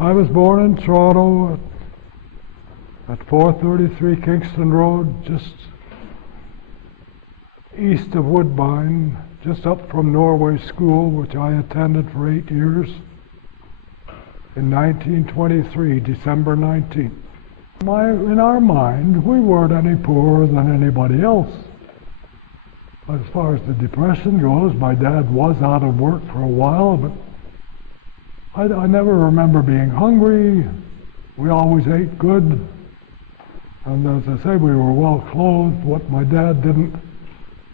I was born in Toronto at 433 Kingston Road, just east of Woodbine, just up from Norway School, which I attended for 8 years, in 1923, December 19th. In our mind, we weren't any poorer than anybody else. As far as the depression goes, my dad was out of work for a while, but I never remember being hungry. We always ate good. And as I say, we were well clothed. What my dad didn't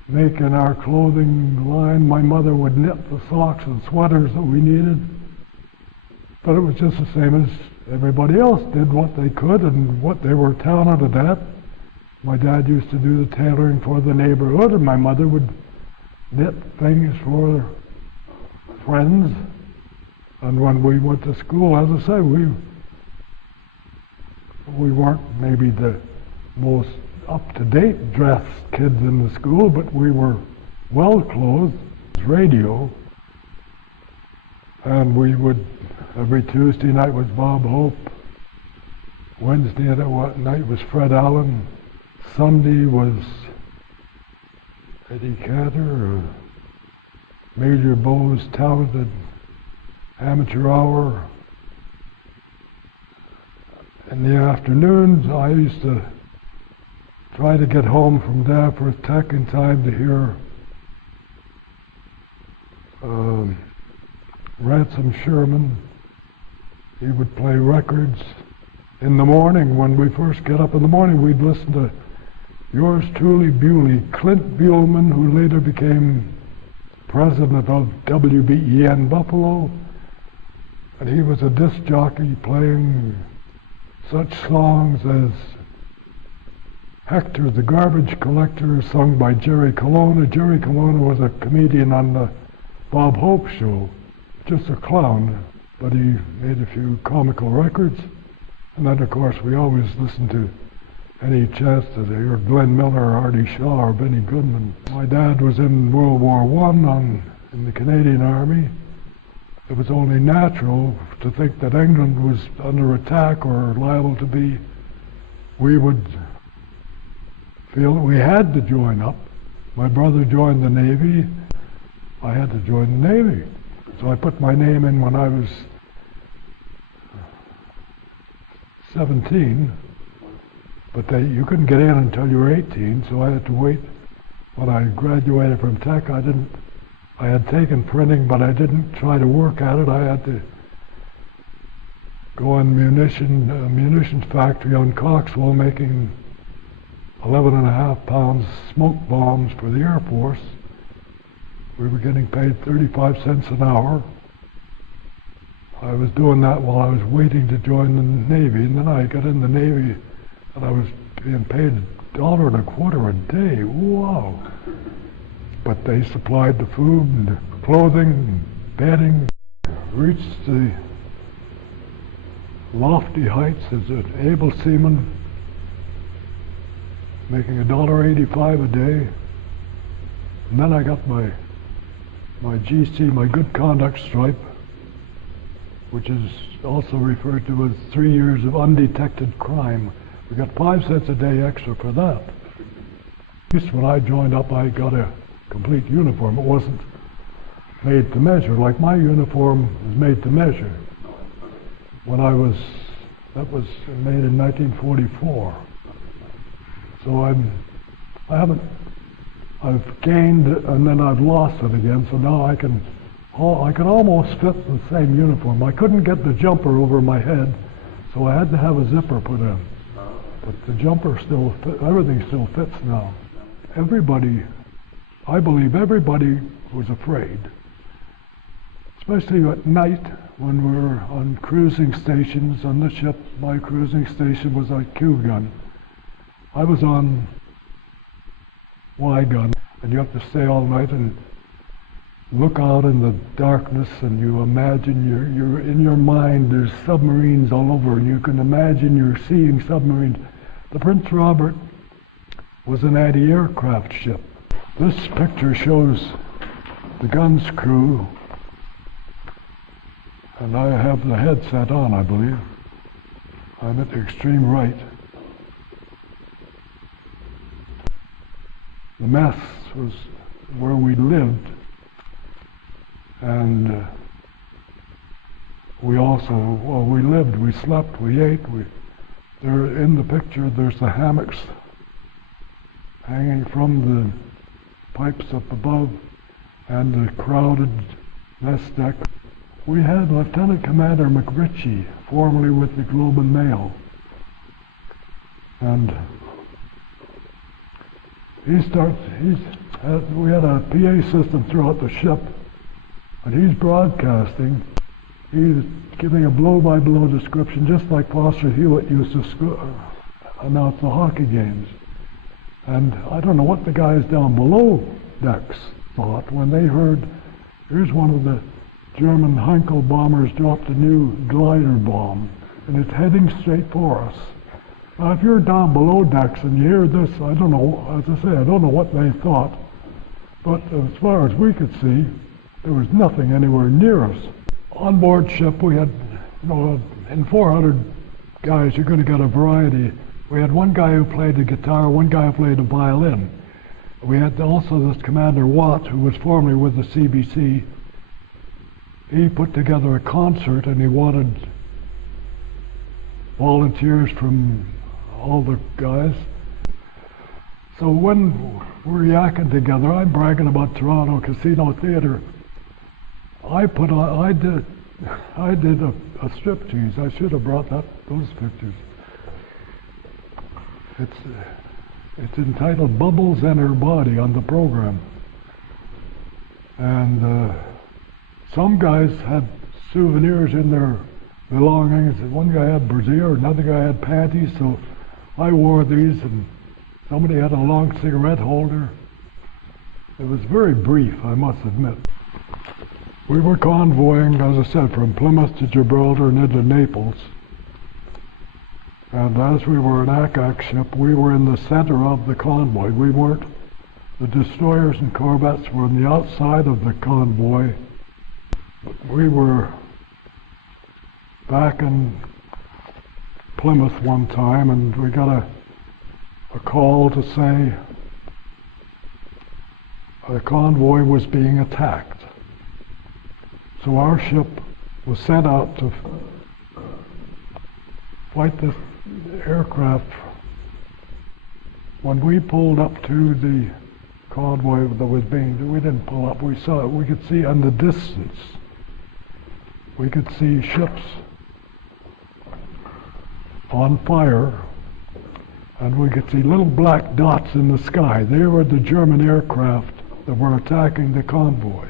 make in our clothing line, my mother would knit the socks and sweaters that we needed. But it was just the same as everybody else did what they could and what they were talented at. My dad used to do the tailoring for the neighborhood, and my mother would knit things for friends. And when we went to school, as I say, we weren't maybe the most up-to-date dressed kids in the school, but we were well clothed. Radio, and we would, every Tuesday night was Bob Hope, Wednesday night was Fred Allen, Sunday was Eddie Cantor, Major Bow's talented amateur hour. In the afternoons, I used to try to get home from Danforth Tech in time to hear Ransom Sherman. He would play records. In the morning, when we first get up in the morning, we'd listen to yours truly, Bewley, Clint Buellman, who later became president of WBEN Buffalo. And he was a disc jockey playing such songs as Hector the Garbage Collector, sung by Jerry Colonna. Jerry Colonna was a comedian on the Bob Hope show, just a clown, but he made a few comical records. And then, of course, we always listened to any chance to hear Glenn Miller or Artie Shaw or Benny Goodman. My dad was in World War I in the Canadian Army. It was only natural to think that England was under attack or liable to be. We would feel that we had to join up. My brother joined the Navy. I had to join the Navy. So I put my name in when I was 17, but you couldn't get in until you were 18, so I had to wait. When I graduated from Tech, I had taken printing, but I didn't try to work at it. I had to go in munitions factory on Coxwell making 11.5 pounds smoke bombs for the Air Force. We were getting paid 35 cents an hour. I was doing that while I was waiting to join the Navy, and then I got in the Navy and I was being paid $1.25 a day. Wow. But they supplied the food and the clothing and bedding. Reached the lofty heights as an able seaman, making $1.85 a day. And then I got my GC, my good conduct stripe, which is also referred to as 3 years of undetected crime. We got 5 cents a day extra for that. At least when I joined up, I got a complete uniform. It wasn't made to measure. Like my uniform was made to measure. That was made in 1944. So I've gained and then I've lost it again. So now I can almost fit the same uniform. I couldn't get the jumper over my head, so I had to have a zipper put in. But the jumper still fit, everything still fits now. I believe everybody was afraid, especially at night when we were on cruising stations on the ship. My cruising station was a Q gun. I was on Y gun, and you have to stay all night and look out in the darkness, and you imagine you're in your mind there's submarines all over, and you can imagine you're seeing submarines. The Prince Robert was an anti-aircraft ship. This picture shows the gun's crew and I have the headset on, I believe. I'm at the extreme right. The mess was where we lived, and we also, well, we lived, we slept, we ate. There in the picture, there's the hammocks hanging from the pipes up above, and the crowded mess deck. We had Lieutenant Commander McRitchie, formerly with the Globe and Mail, and we had a PA system throughout the ship, and he's broadcasting. He's giving a blow-by-blow description, just like Foster Hewitt used to announce the hockey games. And I don't know what the guys down below decks thought when they heard, here's one of the German Heinkel bombers dropped a new glider bomb, and it's heading straight for us. Now, if you're down below decks and you hear this, I don't know, as I say, I don't know what they thought, but as far as we could see, there was nothing anywhere near us. On board ship, we had, in 400 guys, you're going to get a variety. We had one guy who played the guitar, one guy who played the violin. We had also this Commander Watt, who was formerly with the CBC. He put together a concert, and he wanted volunteers from all the guys. So when we're yakking together, I'm bragging about Toronto Casino Theatre. I did a striptease. I should have brought those pictures. It's entitled Bubbles and Her Body on the program. And some guys had souvenirs in their belongings. One guy had brassiere, another guy had panties, so I wore these, and somebody had a long cigarette holder. It was very brief, I must admit. We were convoying, as I said, from Plymouth to Gibraltar and into Naples. And as we were an ACAC ship, we were in the center of the convoy. We weren't, the destroyers and corvettes were on the outside of the convoy. We were back in Plymouth one time, and we got a call to say a convoy was being attacked. So our ship was sent out to fight this aircraft. When we pulled up to the convoy that was being, we didn't pull up, we could see in the distance, we could see ships on fire, and we could see little black dots in the sky. They were the German aircraft that were attacking the convoy.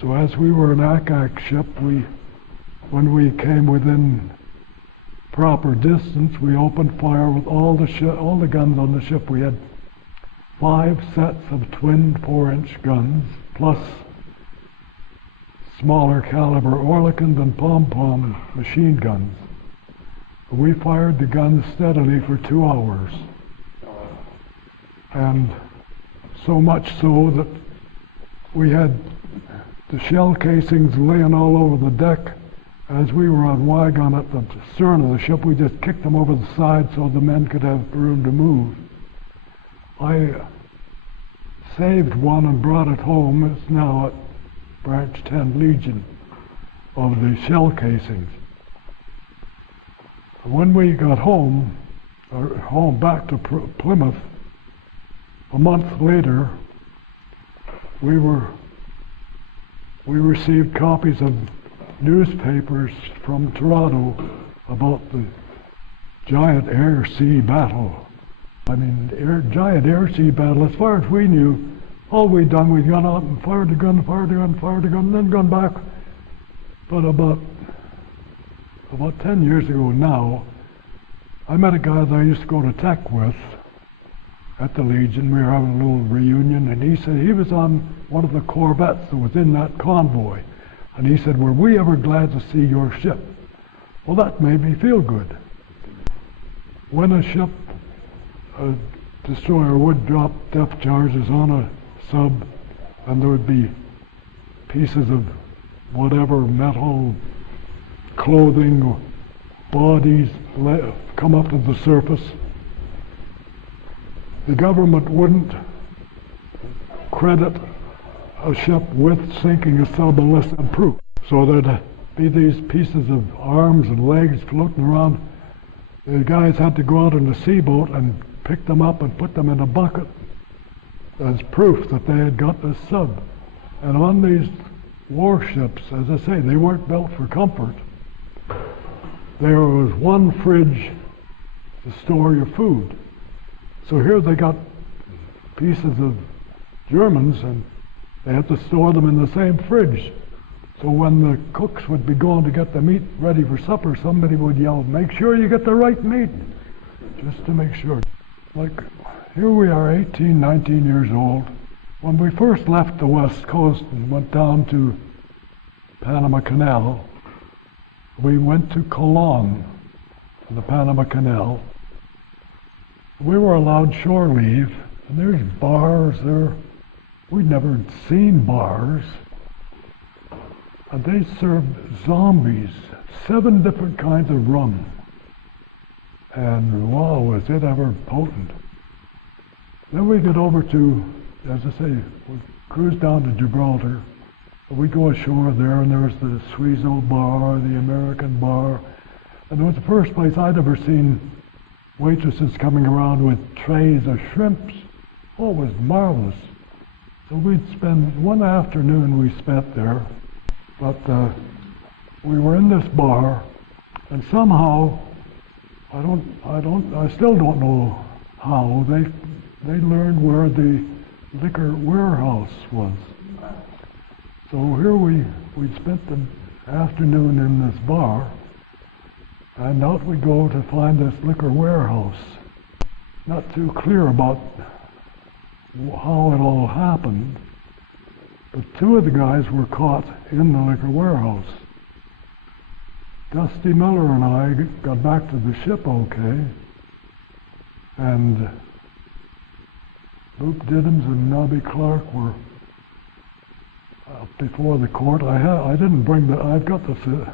So as we were an ACAC ship, when we came within proper distance, we opened fire with all the guns on the ship. We had 5 sets of twin 4-inch guns, plus smaller caliber Oerlikon and pom-pom machine guns. We fired the guns steadily for 2 hours. And so much so that we had the shell casings laying all over the deck. As we were on wagon at the stern of the ship, we just kicked them over the side so the men could have room to move. I saved one and brought it home. It's now at Branch 10 Legion of the shell casings. When we got home back to Plymouth, a month later, we received copies of newspapers from Toronto about the giant air-sea battle. I mean, giant air-sea battle. As far as we knew, all we'd done, we'd gone out and fired a gun, and then gone back. But about 10 years ago now, I met a guy that I used to go to tech with at the Legion. We were having a little reunion, and he said he was on one of the corvettes that was in that convoy. And he said, "Were we ever glad to see your ship?" Well, that made me feel good. When a ship, a destroyer, would drop depth charges on a sub, and there would be pieces of whatever metal, clothing, or bodies come up to the surface. The government wouldn't credit a ship with sinking a sub unless it proof. So there'd be these pieces of arms and legs floating around. The guys had to go out in a seaboat and pick them up and put them in a bucket as proof that they had got this sub. And on these warships, as I say, they weren't built for comfort. There was one fridge to store your food. So here they got pieces of Germans and they had to store them in the same fridge. So when the cooks would be going to get the meat ready for supper, somebody would yell, "Make sure you get the right meat," just to make sure. Like, here we are, 18, 19 years old. When we first left the West Coast and went down to Panama Canal, we went to Colon, in the Panama Canal. We were allowed shore leave, and there's bars there. We'd never seen bars. And they served zombies, 7 different kinds of rum. And wow, was it ever potent. Then we get over to, as I say, we cruise down to Gibraltar. We go ashore there, and there's the Suizo bar, the American bar. And it was the first place I'd ever seen waitresses coming around with trays of shrimps. Oh, it was marvelous. So we'd spend one afternoon we spent there, but we were in this bar, and somehow, I still don't know how, they learned where the liquor warehouse was. So here we'd spent the afternoon in this bar, and out we go to find this liquor warehouse. Not too clear about how it all happened, but 2 of the guys were caught in the liquor warehouse. Dusty Miller and I got back to the ship okay, and Luke Diddams and Nobby Clark were before the court. I didn't bring I've got the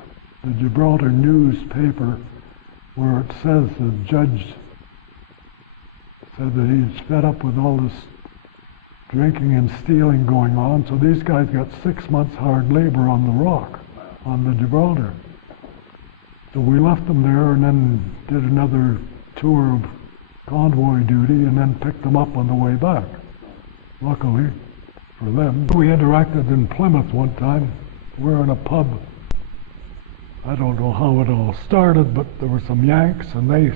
Gibraltar newspaper where it says the judge said that he's fed up with all this drinking and stealing going on, so these guys got 6 months hard labor on the Rock, on the Gibraltar. So we left them there and then did another tour of convoy duty and then picked them up on the way back. Luckily for them. We interacted in Plymouth one time. We were in a pub. I don't know how it all started, but there were some Yanks, and they,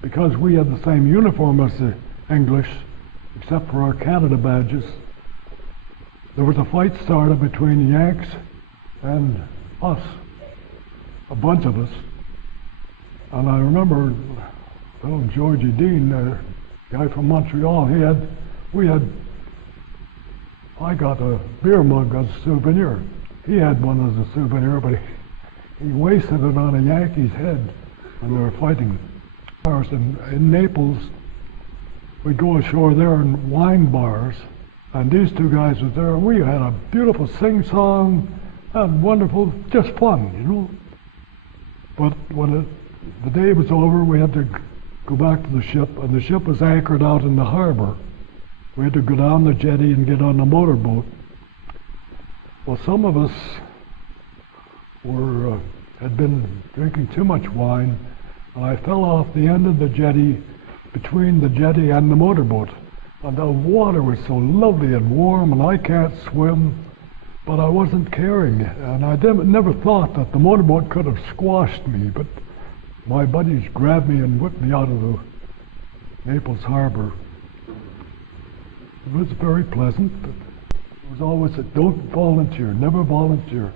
because we had the same uniform as the English, except for our Canada badges, there was a fight started between the Yanks and us, a bunch of us. And I remember little Georgie Dean, a guy from Montreal, I got a beer mug as a souvenir. He had one as a souvenir, but he wasted it on a Yankee's head when they were fighting. In Naples, we'd go ashore there in wine bars, and these 2 guys were there, and we had a beautiful sing-song, and wonderful, just fun, you know. But when the day was over, we had to go back to the ship, and the ship was anchored out in the harbor. We had to go down the jetty and get on the motorboat. Well, some of us had been drinking too much wine, and I fell off the end of the jetty between the jetty and the motorboat. And the water was so lovely and warm, and I can't swim, but I wasn't caring. And I never thought that the motorboat could have squashed me, but my buddies grabbed me and whipped me out of the Naples harbor. It was very pleasant, but it was always a don't volunteer, never volunteer.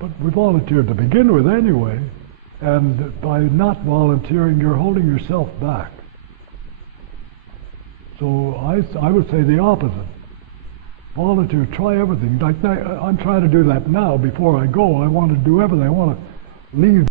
But we volunteered to begin with anyway, and by not volunteering, you're holding yourself back. So I would say the opposite. Volunteer, try everything. Like I'm trying to do that now before I go. I want to do everything. I want to leave